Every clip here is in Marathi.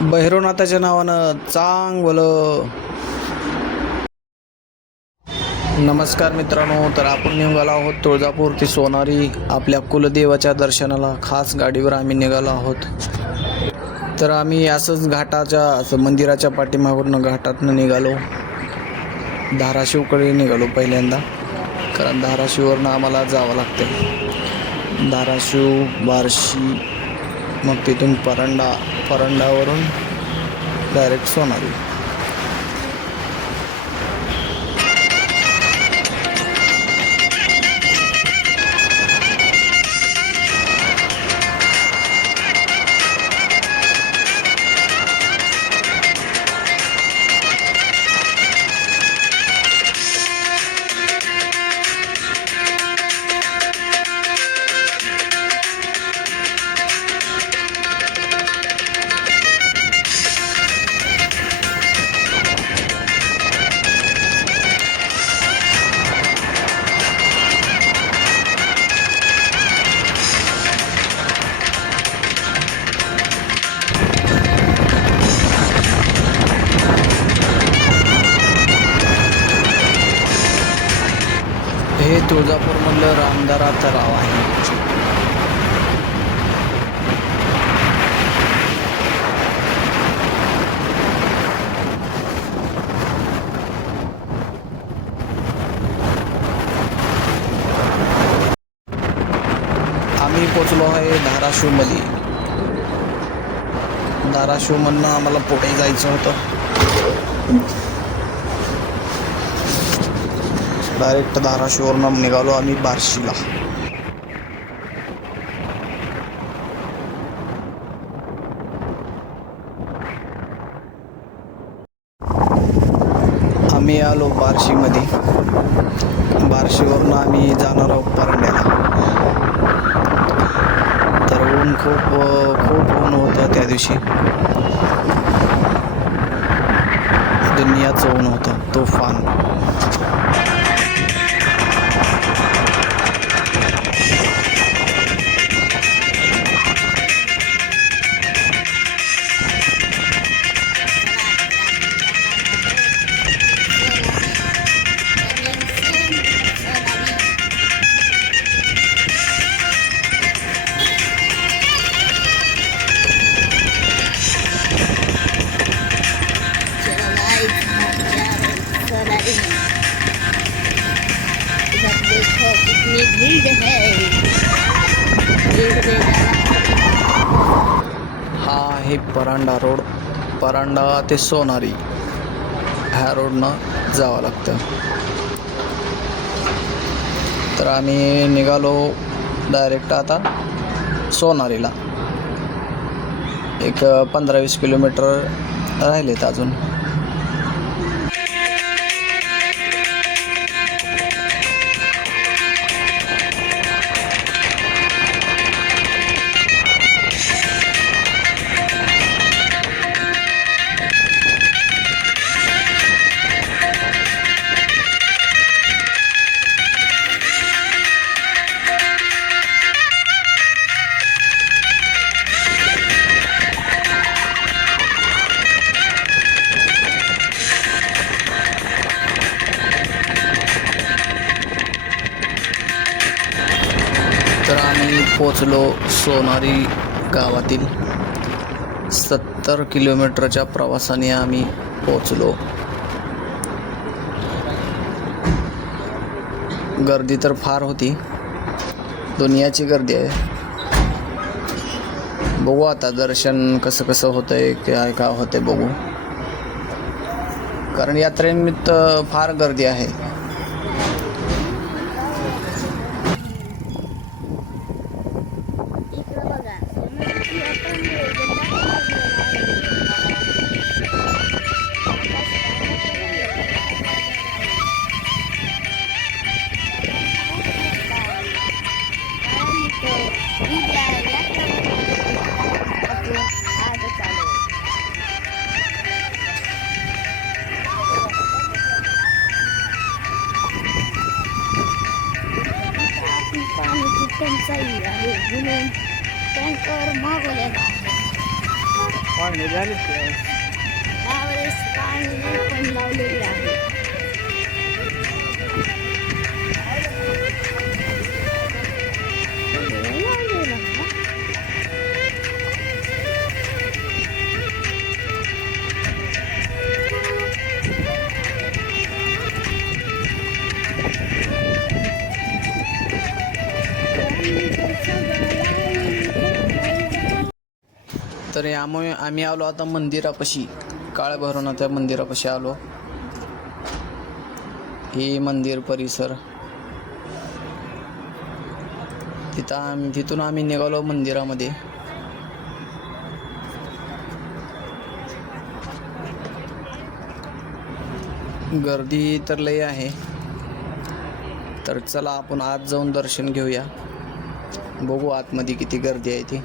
भैरवनाथाच्या नावानं चांगलं. नमस्कार मित्रांनो, तर आपण निघालो आहोत तुळजापूर ते सोनारी आपल्या कुलदेवाच्या दर्शनाला. खास गाडीवर आम्ही निघालो आहोत. तर आम्ही असंच घाटाच्या मंदिराच्या पाठीमागून घाटातनं निघालो. धाराशिवकडे निघालो पहिल्यांदा, कारण धाराशिववरनं आम्हाला जावं लागतं. धाराशिव, बार्शी, मग तिथून परंडावरून डायरेक्ट सोनारी. हे तुळजापूरमधलं रामदारा तलाव आहे. आम्ही पोचलो आहे धाराशिवमध्ये. धाराशिवमधनं आम्हाला पुढे जायचं होतं. डायरेक्ट धाराशिववरून निघालो आम्ही बार्शीला. आम्ही आलो बार्शीमध्ये. बार्शीवरून आम्ही जाणार आहोत परंड्याला. तर ऊन खूप ऊन होतं त्या दिवशी. दुनियाचं ऊन होतं, तुफान. हा आहे परांडा रोड. परांडा ते सोनारी ह्या रोडनं जावं लागतं. तर आम्ही निघालो डायरेक्ट आता सोनारीला. एक 15-20 किलोमीटर राहिलेत अजून. तर आम्ही पोचलो सोनारी गावातील. 70 किलोमीटरच्या प्रवासाने आम्ही पोचलो. गर्दी तर फार होती, दुनियाची गर्दी आहे. बघू आता दर्शन कसं होतंय, काय होतंय बघू. कारण यात्रेनिमित्त फार गर्दी आहे. टंचाई आहे म्हणून टँकर मागवलेला आहे. यावेळेस पाणी पण लावलेली आहे. तर यामुळे आम्ही आलो आता मंदिरापाशी, काळ्या भैरवनाथच्या मंदिरापाशी आलो. हे मंदिर परिसर, तिथून आम्ही निघालो मंदिरामध्ये. गर्दी तर लय आहे. तर चला आपण आत जाऊन दर्शन घेऊया. बघू आतमध्ये किती गर्दी आहे ती.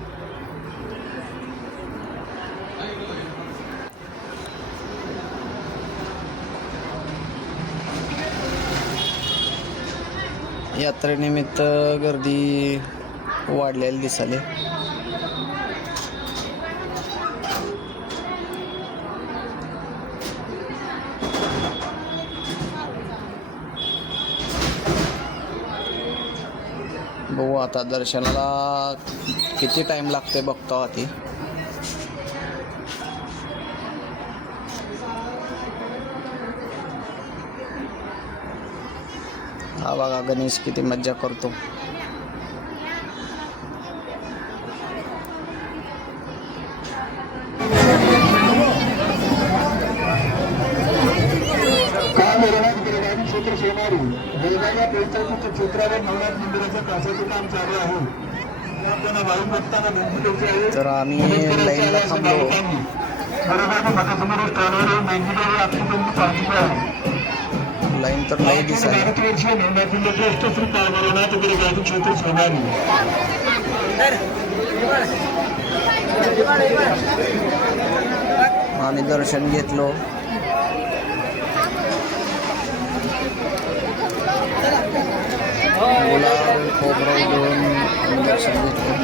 यात्रेनिमित्त गर्दी वाढलेली दिसाले. बघू आता दर्शनाला किती टाइम लागते बघतो आधी. हा बघा गणेश किती मज्जा करतो. तर आम्ही लाईनला थांबलो. लाईन तर लई दिसायला. आम्ही दर्शन घेतलो. गुलाल खोबरं घेऊन दर्शन घेतलं.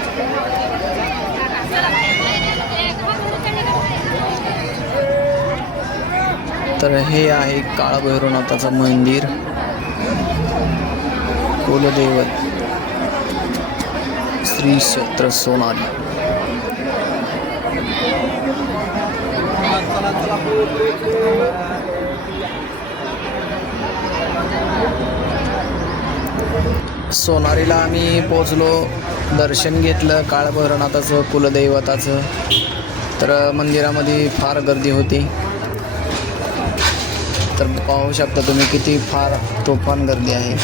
तर हे आहे काळा भैरवनाथाचं मंदिर, कुलदैवत श्री क्षेत्र सोनारी. सोनारीला आम्ही पोचलो, दर्शन घेतलं काळा भैरवनाथाचं कुलदैवताचं. तर मंदिरामध्ये फार गर्दी होती. तर पाहू शकता तुम्ही किती फार तुफान गर्दी आहे.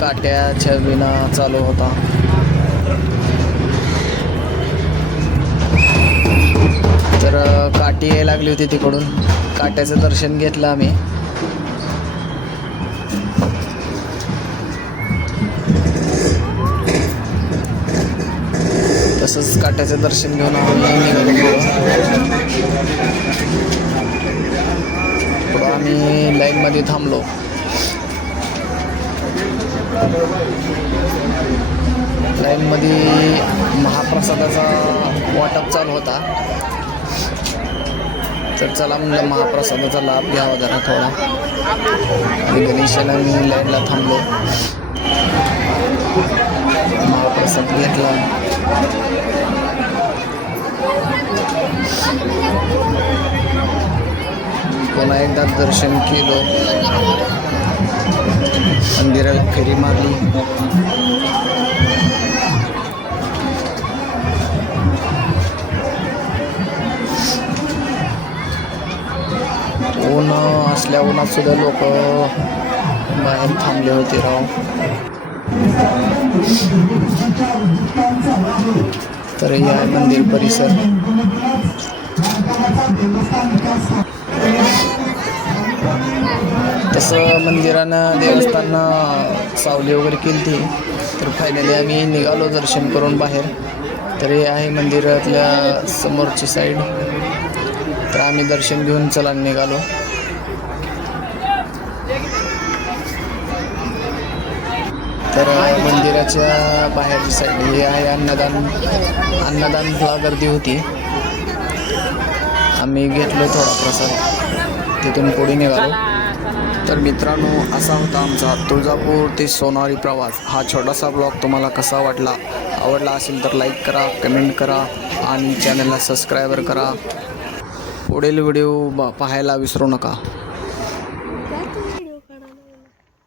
काट्याच्या विना चालू होता. तर काठी यायला लागली होती तिकडून. काट्याचं दर्शन घेतलं आम्ही. तसंच काट्याचं दर्शन घेऊन आम्ही निघालो. पुढं आम्ही लाईनमध्ये थांबलो. लाईनमध्ये महाप्रसादाचा वाटप चालू होता. तर चला म्हणलं महाप्रसादाचा लाभ घ्यावा जरा थोडा. आणि गणेशाला मी लाईनला थांबलो. महाप्रसाद घेतला. पुन्हा एकदा दर्शन केलं. मंदिराला फेरी मारली. ऊन असल्या उन्हात सुद्धा लोक बाहेर थांबले होते राव. तर हे आहे मंदिर परिसर. तसं मंदिरानं देवस्थानानं सावली वगैरे केली ती. तर फायनली आम्ही निघालो दर्शन करून बाहेर. तर हे आहे मंदिरातल्या समोरची साईड. तर आम्ही दर्शन घेऊन चला निघालो. तर मंदिराच्या बाहेरची साईड हे आहे अन्नदानला गर्दी होती. आम्ही घेतलो थोडा प्रसाद, तिथून पुढे निघालो. तर मित्रांनो, असा होता आमचा तुळजापूर ते सोनारी प्रवास. हा छोटासा ब्लॉग तुम्हाला कसा वाटला? आवडला असेल तर लाईक करा, कमेंट करा आणि चॅनलला सबस्क्राईबर करा. पुढील व्हिडिओ पाहायला विसरू नका.